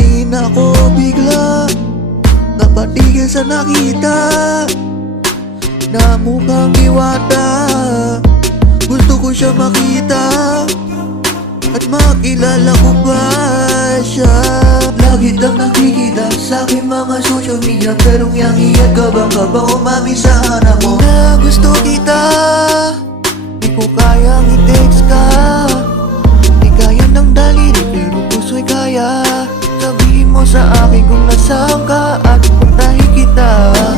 Di na ako bigla napatigil sa nakita na mukhang diwata. Gusto ko siya makita at makilala ko ba siya. Lagi kang nakikita sa aking mga social media, pero yang-iyat ka bang umami sa hanap mo? Na gusto kita, di ko kayang i-text ka. Di kaya ng daliri pero puso'y kaya. Sabihin mo sa akin kung nasaan ka at puntahin kita.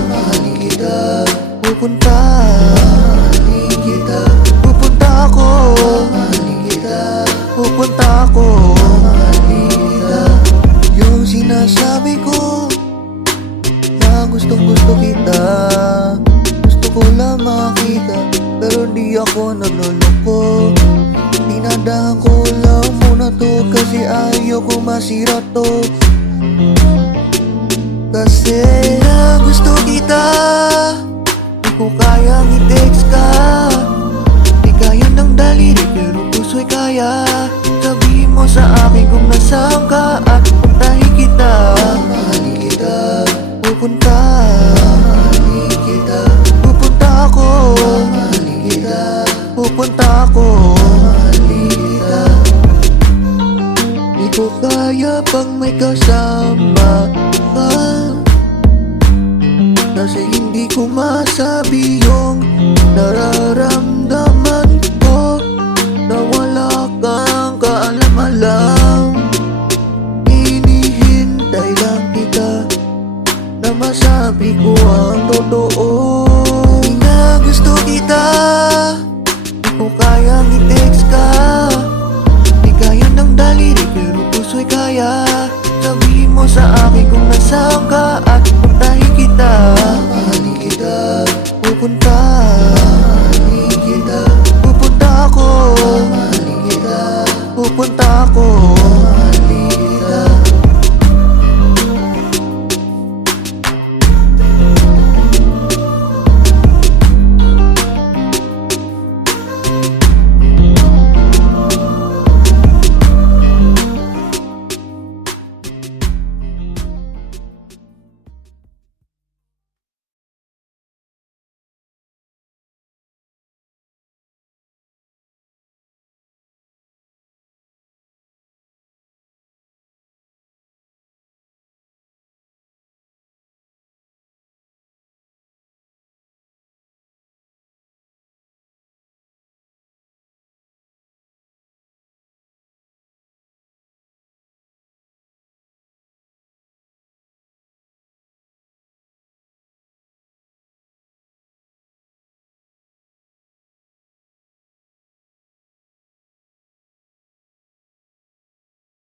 Mahalin kita, pupunta. Mahalin kita, pupunta ako. Mahalin kita, pupunta ako. Mahalin kita. Yung sinasabi ko na gustong gusto kita, gusto ko lang makita, pero di ako nagloloko. Dinadahan ko lang muna to kasi ayoko masira to. Kasi na gusto kita, di ko kayang i-text ka. Di kaya ng daliri pero puso'y kaya. Sabihin mo sa akin kung nasaan ka at puntahin kita. Mahalin kita, pupunta. Mahalin kita, pupunta ako. Mahalin kita, pupunta ako. Mahalin kita. Di ko kaya pag may kasama ka, kasi hindi ko masabi yung nararamdaman ko. Na wala kang kaalam-alam, hinihintay lang kita na masabi ko ang totoo. Di na gusto kita, di ko kayang i-text ka. Di kaya ng daliri pero puso'y kaya. Sabihin mo sa akin kung nasaan ka at puntahin kita. Mahalin kita, pupunta. Mahalin kita, pupunta ako. Mahalin kita, pupunta ako.